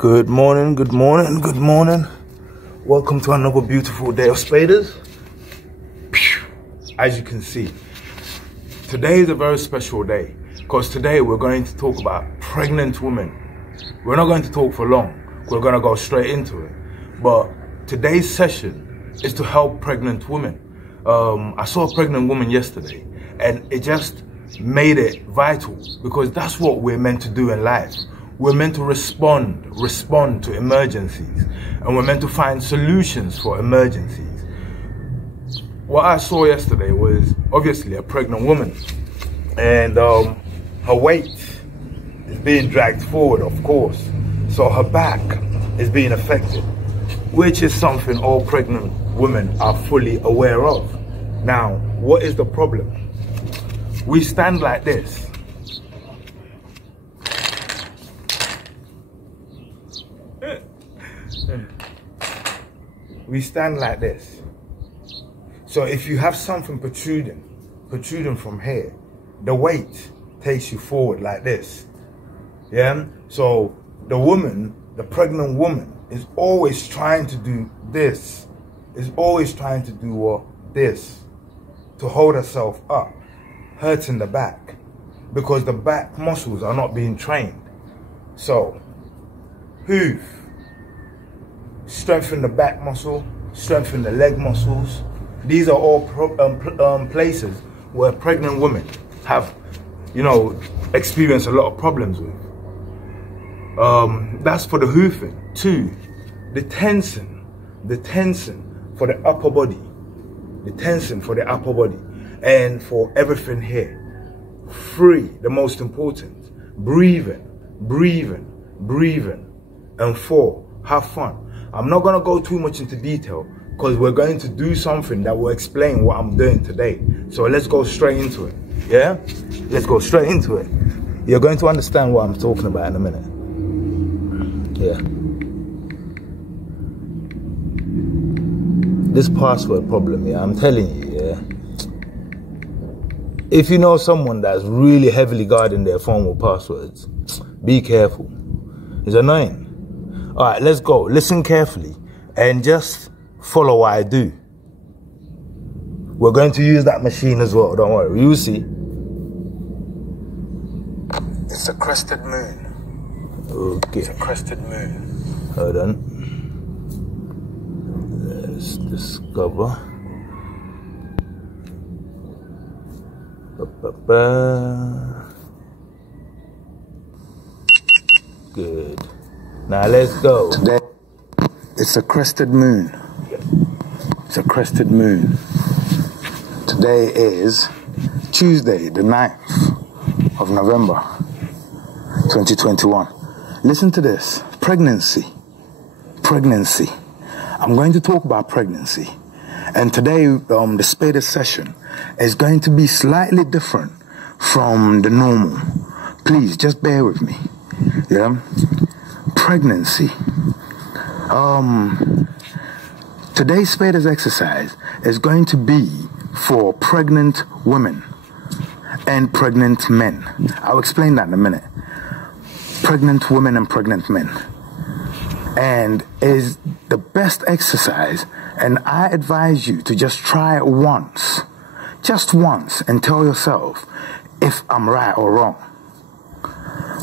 Good morning, good morning, good morning. Welcome to another beautiful day of Spadas. As you can see, today is a very special day because today we're going to talk about pregnant women. We're not going to talk for long. We're going to go straight into it. But today's session is to help pregnant women. I saw a pregnant woman yesterday and it just made it vital because that's what we're meant to do in life. We're meant to respond to emergencies, and we're meant to find solutions for emergencies. What I saw yesterday was obviously a pregnant woman, and her weight is being dragged forward, of course, so her back is being affected, which is something all pregnant women are fully aware of. Now, what is the problem? We stand like this. We stand like this. So if you have something protruding from here, the weight takes you forward like this. Yeah? So the woman, the pregnant woman, is always trying to do this. Is always trying to do what? This. To hold herself up, hurting the back. Because the back muscles are not being trained. So, Hoover. Strengthen the back muscle, strengthen the leg muscles. These are all places where pregnant women have, experienced a lot of problems with. That's for the Hoover. 2, the tension for the upper body. The tension for the upper body and for everything here. 3, the most important, breathing. And 4, have fun. I'm not going to go too much into detail because we're going to do something that will explain what I'm doing today. So let's go straight into it. Yeah? Let's go straight into it. You're going to understand what I'm talking about in a minute. Yeah. This password problem, yeah, I'm telling you, yeah. If you know someone that's really heavily guarding their phone with passwords, be careful. It's annoying. All right, let's go. Listen carefully and just follow what I do. We're going to use that machine as well. Don't worry. You'll see. It's a crested moon. Okay. It's a crested moon. Hold on. Let's discover. Good. Now let's go. Today, it's a crested moon. It's a crested moon. Today is Tuesday, the 9th of November, 2021. Listen to this. Pregnancy. I'm going to talk about pregnancy. And today, the Spadas session is going to be slightly different from the normal. Please, just bear with me. Yeah? Pregnancy. Today's Spadas exercise is going to be for pregnant women and pregnant men. I'll explain that in a minute. Pregnant women and pregnant men. And is the best exercise, and I advise you to just try it once. Just once, and tell yourself if I'm right or wrong.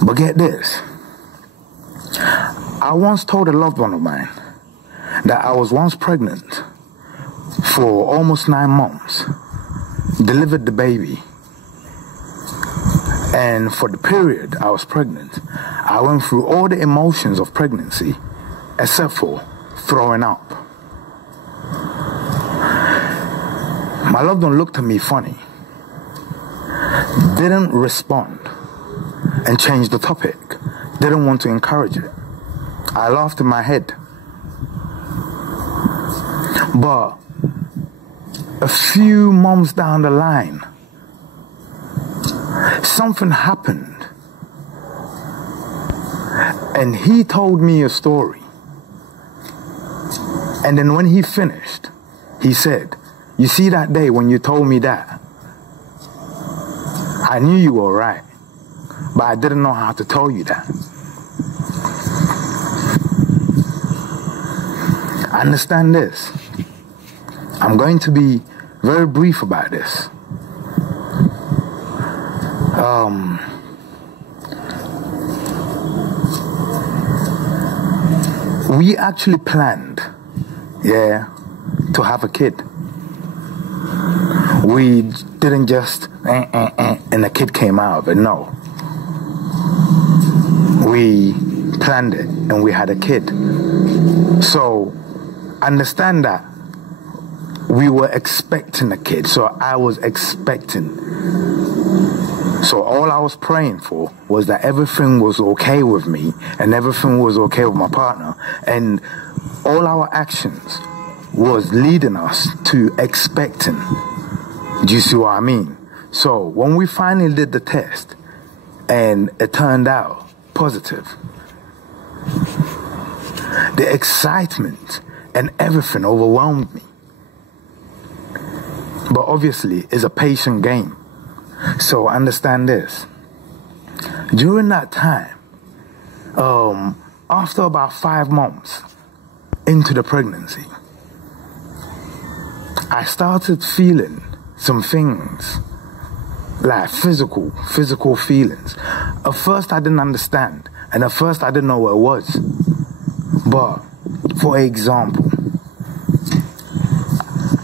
But get this. I once told a loved one of mine that I was once pregnant for almost 9 months, delivered the baby, and for the period I was pregnant, I went through all the emotions of pregnancy except for throwing up. My loved one looked at me funny, didn't respond, and changed the topic. Didn't want to encourage it. I laughed in my head. But a few months down the line, something happened. And he told me a story. And then when he finished, he said, "You see that day when you told me that? I knew you were right, but I didn't know how to tell you that." Understand this. I'm going to be very brief about this. We actually planned, to have a kid. We didn't just and the kid came out of it. No. We planned it and we had a kid. So understand that we were expecting a kid. So I was expecting. So all I was praying for was that everything was okay with me and everything was okay with my partner, and all our actions was leading us to expecting. Do you see what I mean? So when we finally did the test and it turned out positive, the excitement and everything overwhelmed me. But obviously it's a patient game. So understand this. During that time, after about 5 months into the pregnancy, I started feeling some things, like physical feelings. At first I didn't understand, and at first I didn't know what it was. But for example,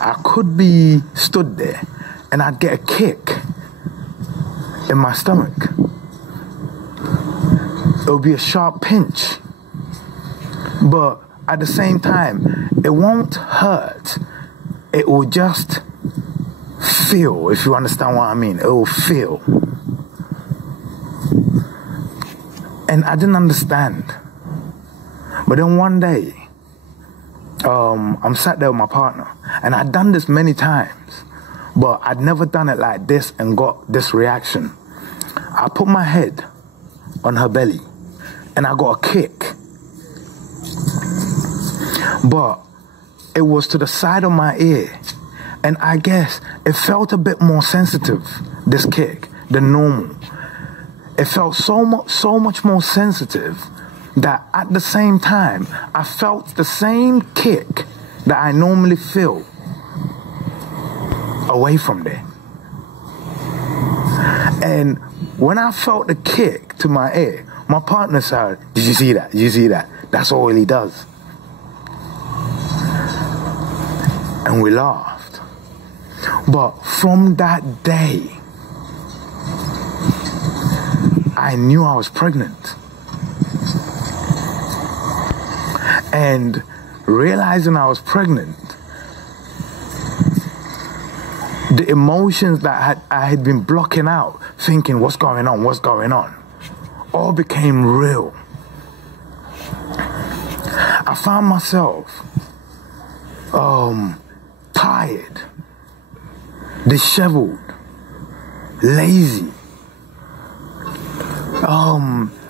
I could be stood there and I'd get a kick in my stomach. It would be a sharp pinch, but at the same time it won't hurt. It will just feel, if you understand what I mean. It will feel. And I didn't understand. But then one day, I'm sat there with my partner, and I'd done this many times, but I'd never done it like this and got this reaction. I put my head on her belly, and I got a kick. But it was to the side of my ear, and I guess it felt a bit more sensitive, this kick, than normal. It felt so much more sensitive that at the same time, I felt the same kick that I normally feel away from there. And when I felt the kick to my ear, my partner said, "Did you see that? Did you see that? That's all he does." And we laughed. But from that day, I knew I was pregnant. And realizing I was pregnant, the emotions that I had been blocking out, thinking, what's going on, all became real. I found myself tired, disheveled, lazy.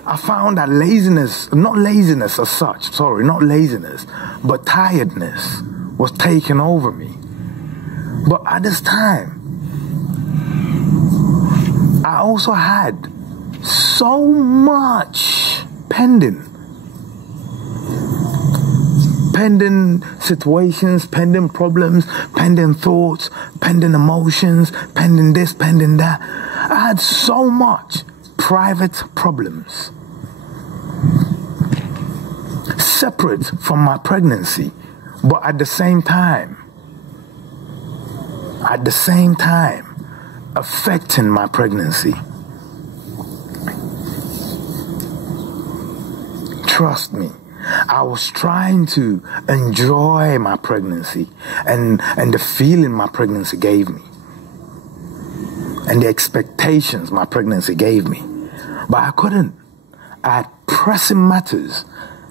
I found that not laziness as such, but tiredness was taking over me. But at this time, I also had so much pending situations, pending problems, pending thoughts, pending emotions, pending this, pending that. I had so much private problems separate from my pregnancy, but at the same time affecting my pregnancy. Trust me, I was trying to enjoy my pregnancy and the feeling my pregnancy gave me and the expectations my pregnancy gave me. But I couldn't. I had pressing matters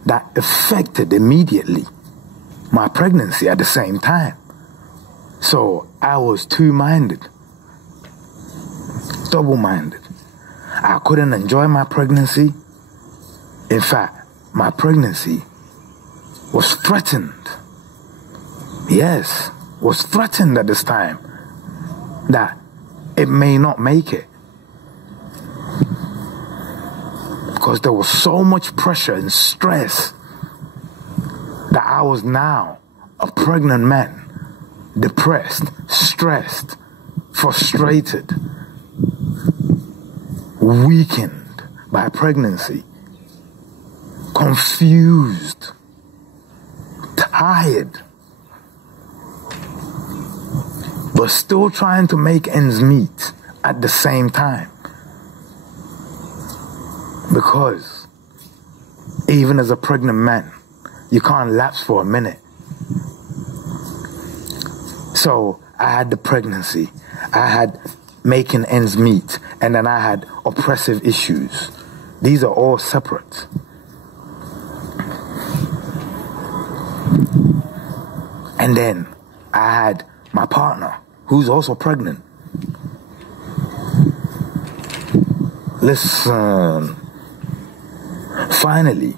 that affected immediately my pregnancy at the same time. So I was two-minded, double-minded. I couldn't enjoy my pregnancy. In fact, my pregnancy was threatened. Yes, was threatened at this time that it may not make it. Because there was so much pressure and stress that I was now a pregnant man, depressed, stressed, frustrated, weakened by pregnancy, confused, tired, but still trying to make ends meet at the same time. Because even as a pregnant man, you can't lapse for a minute. So I had the pregnancy, I had making ends meet, and then I had oppressive issues. These are all separate. And then I had my partner, who's also pregnant. Listen, finally,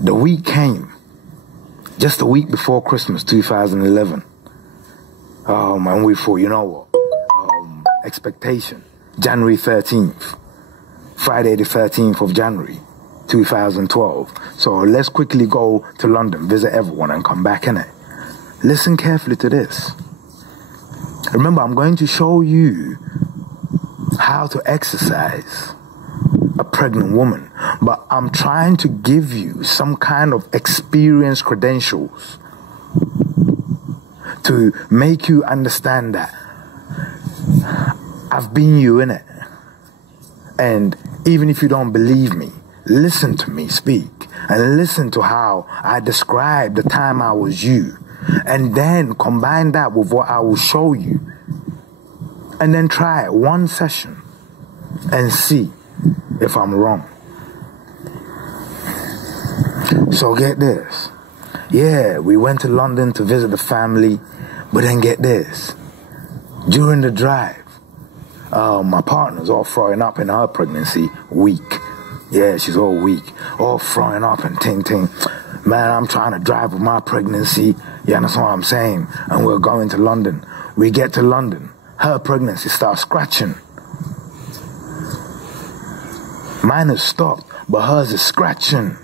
the week came, just a week before Christmas, 2011. And we thought, you know what, expectation, January 13th, Friday the 13th of January, 2012. So let's quickly go to London, visit everyone, and come back, innit? Listen carefully to this. Remember, I'm going to show you how to exercise a pregnant woman, but I'm trying to give you some kind of experience credentials to make you understand that I've been you, innit? And even if you don't believe me, listen to me speak and listen to how I describe the time I was you, and then combine that with what I will show you, and then try it one session and see if I'm wrong. So get this. Yeah, we went to London to visit the family, but then get this. During the drive, my partner's all throwing up in her pregnancy, weak. Yeah, she's all weak, all throwing up and ting. Man, I'm trying to drive with my pregnancy, you understand what I'm saying? And we're going to London. We get to London, her pregnancy starts scratching. Mine has stopped, but hers is scratching.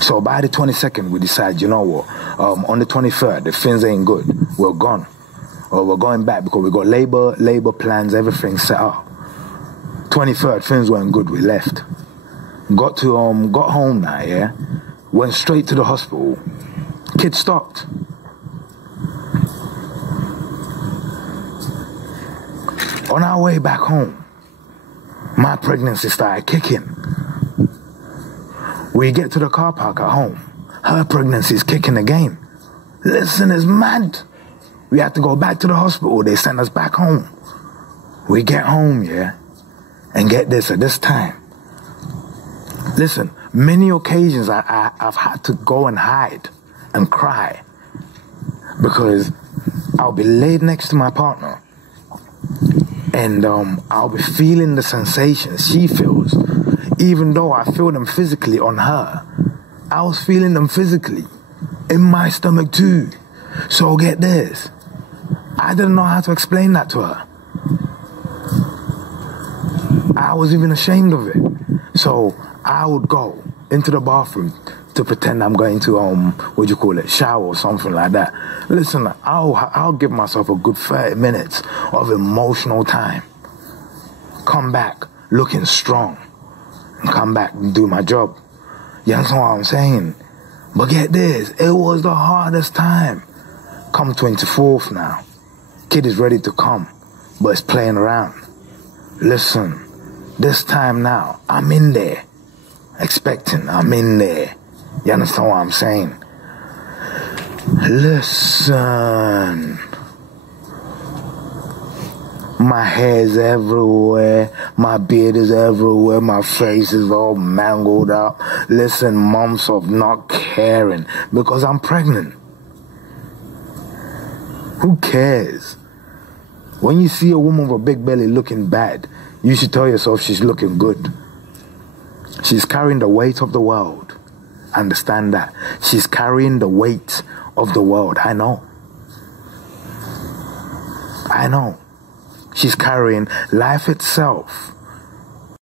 So by the 22nd, we decide, you know what, on the 23rd, if things ain't good, we're gone. Or we're going back because we got labor plans, everything set up. 23rd, things weren't good, we left. Got home now, yeah? Went straight to the hospital. Kid stopped. On our way back home, my pregnancy started kicking. We get to the car park at home. Her pregnancy is kicking again. Listen, it's mad. We had to go back to the hospital. They sent us back home. We get home, yeah? And get this, at this time. Listen, many occasions I've had to go and hide and cry because I'll be laid next to my partner and I'll be feeling the sensations she feels. Even though I feel them physically on her, I was feeling them physically in my stomach too. So get this, I didn't know how to explain that to her. I was even ashamed of it. So I would go into the bathroom to pretend I'm going to, shower or something like that. Listen, I'll give myself a good 30 minutes of emotional time. Come back looking strong. And come back and do my job. You understand what I'm saying? But get this, it was the hardest time. Come 24th now. Kid is ready to come, but it's playing around. Listen, this time now, I'm in there. Expecting, I'm in there. You understand what I'm saying? Listen. My hair's everywhere, my beard is everywhere, my face is all mangled up. Listen, months of not caring because I'm pregnant. Who cares? When you see a woman with a big belly looking bad, you should tell yourself she's looking good. She's carrying the weight of the world. Understand that. She's carrying the weight of the world. I know. She's carrying life itself.